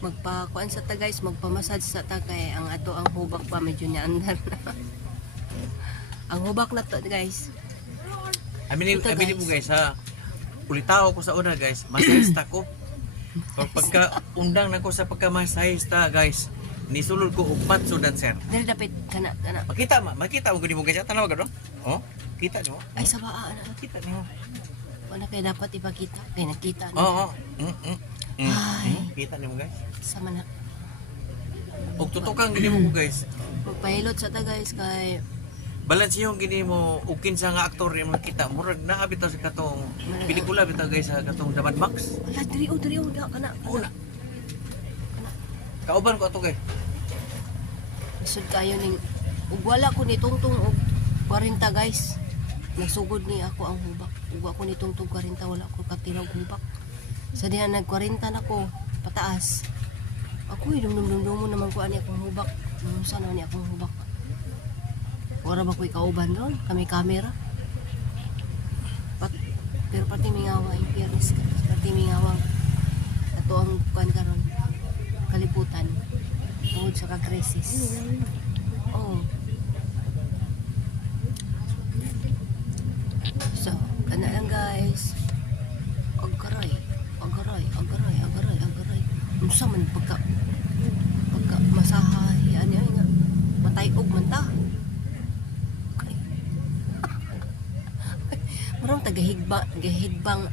magpakuan sa ta guys, magpamassage sa ta kay ang ato ang hubak pa medyo niandar na. Ang hubak na to guys. Aminin Ito, mo guys. guys ha. Ulitaw ko sa una guys, masahista ko. Pagka undang na ko sa pagka-masahista guys, nisulod ko upat sudan sir. Dali dapit kana. Makita mo gani mo guys, tanaw gano? Oh, kita nyo. Ay sa baa na. Kita nyo. Wala kay dapat ipakita. Kay nakita na. Oo. Ay. Kita nyo guys. Sama na. Og tutukang gini mo guys. Magpahilot sa ta guys kay Balance yung gini mo ukin sa nga aktor yung makita murag na bitaw sa katong pelikula bitaw guys sa katong The Mad Max. wala diri o da kana. Una. Kauban ko ato kay. Lisod kayo ning ug wala ko ni tungtong og 40 guys. Nasugod ni ako ang hubak. Ug ako ni tungtong 40 wala ko katirog hubak. Sa diha nag 40 na ko pataas. Ako idumdum naman ko ani akong hubak. Unsa na ni akong hubak. Wala ba ko'y kauban ron? Kami kamera. Pero pati mingawa yung pieris. Pati mingawa. Ito ang kuan karon kaliputan. Tungod sa kagresis. Oo. So, kana lang guys. Agaray. Unsa man pagka masahay ano nga. Matay og man ta. Marang gahigbang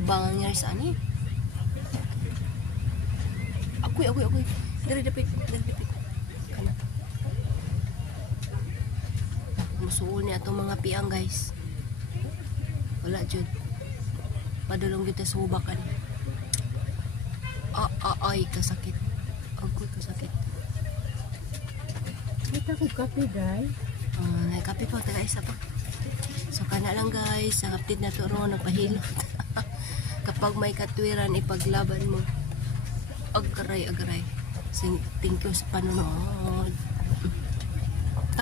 ang nangyari sa ani. Ako'y. Dari dapit. Kana. Musuol ni atong mga piang guys. Wala jud. Padulong kita sa hubakan. Ay, kasakit. Agoy, kasakit. Kita ko kape, guys. Kape pa, taga isa pa. So kana lang guys, ang update na to ron nagpahilot. Kapag may katwiran ipaglaban mo. Agaray. Thank you sa panonood.